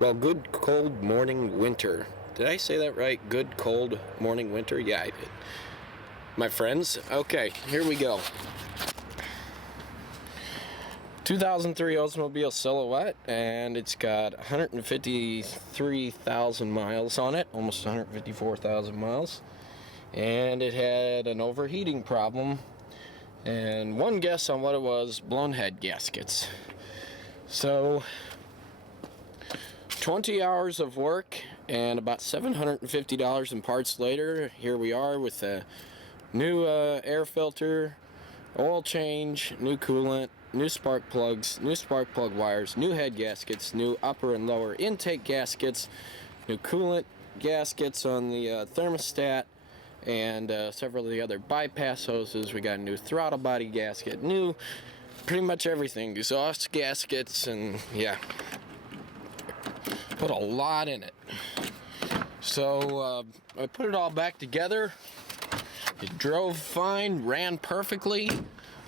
Well, good cold morning winter. Did I say that right? Good cold morning winter? Yeah, I did. My friends, okay, here we go. 2003 Oldsmobile Silhouette, and it's got 153,000 miles on it, almost 154,000 miles. And it had an overheating problem, and one guess on what it was: blown head gaskets. So 20 hours of work and about $750 in parts later, here we are with a new air filter, oil change, new coolant, new spark plugs, new spark plug wires, new head gaskets, new upper and lower intake gaskets, new coolant gaskets on the thermostat, and several of the other bypass hoses. We got a new throttle body gasket, new pretty much everything, exhaust gaskets, and yeah, put a lot in it. So I put it all back together. It drove fine, ran perfectly,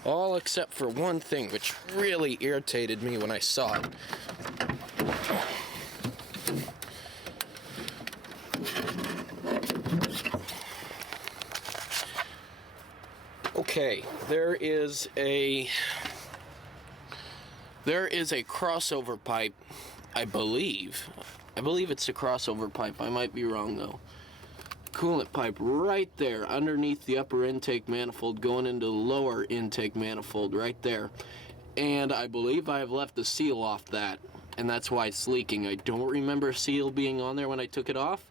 all except for one thing, which really irritated me when I saw it. Okay, there is a crossover pipe, I believe it's a crossover pipe. I might be wrong though. Coolant pipe right there underneath the upper intake manifold going into the lower intake manifold right there. And I believe I have left the seal off that, and that's why it's leaking. I don't remember a seal being on there when I took it off,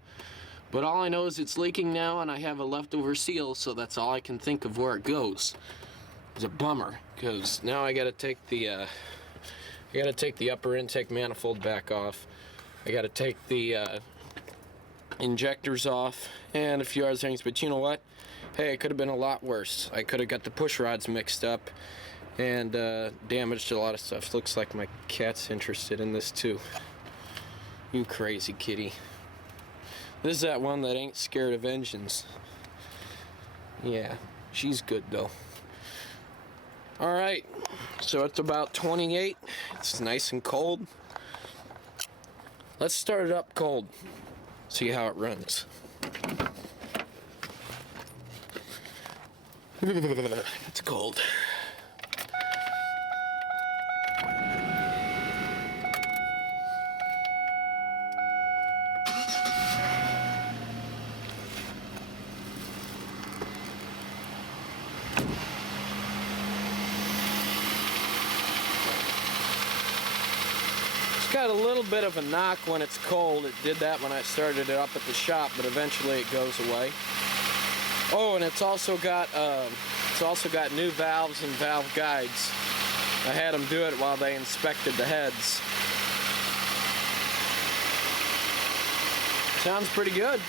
but all I know is it's leaking now, and I have a leftover seal, so that's all I can think of where it goes. It's a bummer, because now I gotta take the upper intake manifold back off. I gotta take the injectors off and a few other things, but you know what? Hey, it could have been a lot worse. I could have got the push rods mixed up and damaged a lot of stuff. Looks like my cat's interested in this too. You crazy kitty. This is that one that ain't scared of engines. Yeah, she's good though. Alright, so it's about 28. It's nice and cold. Let's start it up cold. See how it runs. It's cold. It's got a little bit of a knock when it's cold. It did that when I started it up at the shop, but eventually it goes away. Oh, and it's also got new valves and valve guides. I had them do it while they inspected the heads. Sounds pretty good.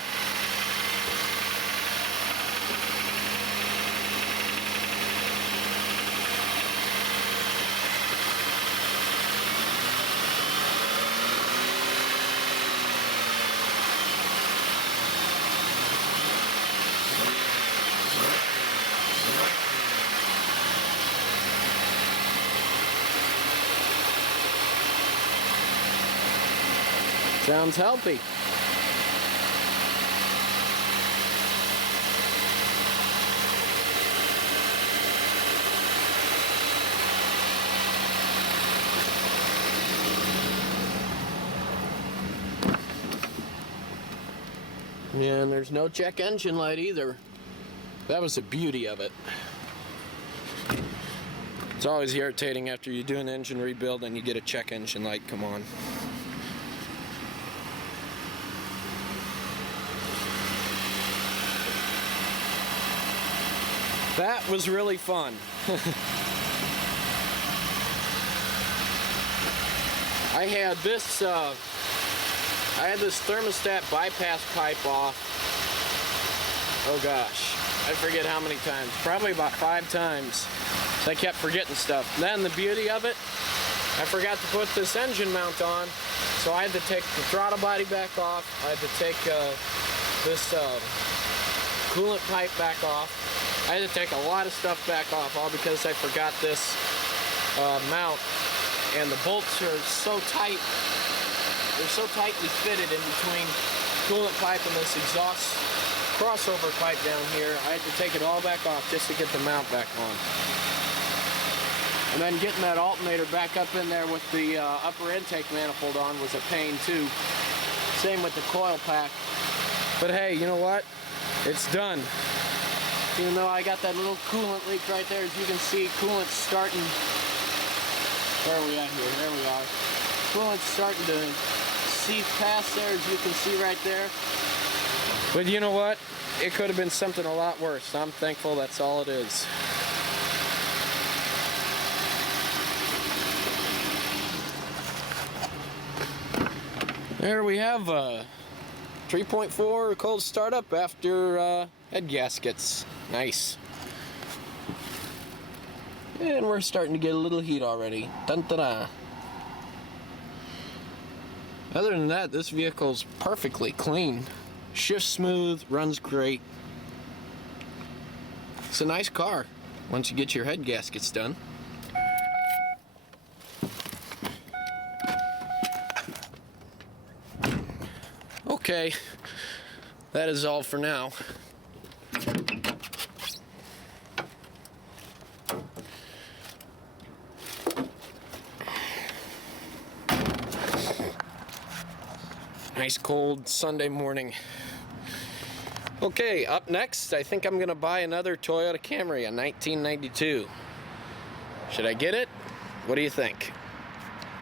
Sounds healthy. Yeah, and there's no check engine light either. That was the beauty of it. It's always irritating after you do an engine rebuild and you get a check engine light. Come on. That was really fun. I had this thermostat bypass pipe off. Oh gosh, I forget how many times. Probably about 5 times. So I kept forgetting stuff. Then the beauty of it, I forgot to put this engine mount on, so I had to take the throttle body back off. I had to take this coolant pipe back off. I had to take a lot of stuff back off, all because I forgot this mount, and the bolts are so tight they're so tightly fitted in between coolant pipe and this exhaust crossover pipe down here. I had to take it all back off just to get the mount back on. And then getting that alternator back up in there with the upper intake manifold on was a pain too. Same with the coil pack. But hey, you know what? It's done. Even though I got that little coolant leak right there, as you can see, coolant's starting. Where are we at here? There we are. Coolant's starting to seep past there, as you can see right there. But you know what? It could have been something a lot worse. I'm thankful that's all it is. There we have a 3.4 cold startup after head gaskets. Nice. And we're starting to get a little heat already. Dun -da -da. Other than that, this vehicle's perfectly clean. Shifts smooth, runs great. It's a nice car once you get your head gaskets done. Okay, that is all for now. Nice cold Sunday morning. Okay, up next, I think I'm gonna buy another Toyota Camry, a 1992. Should I get it? What do you think?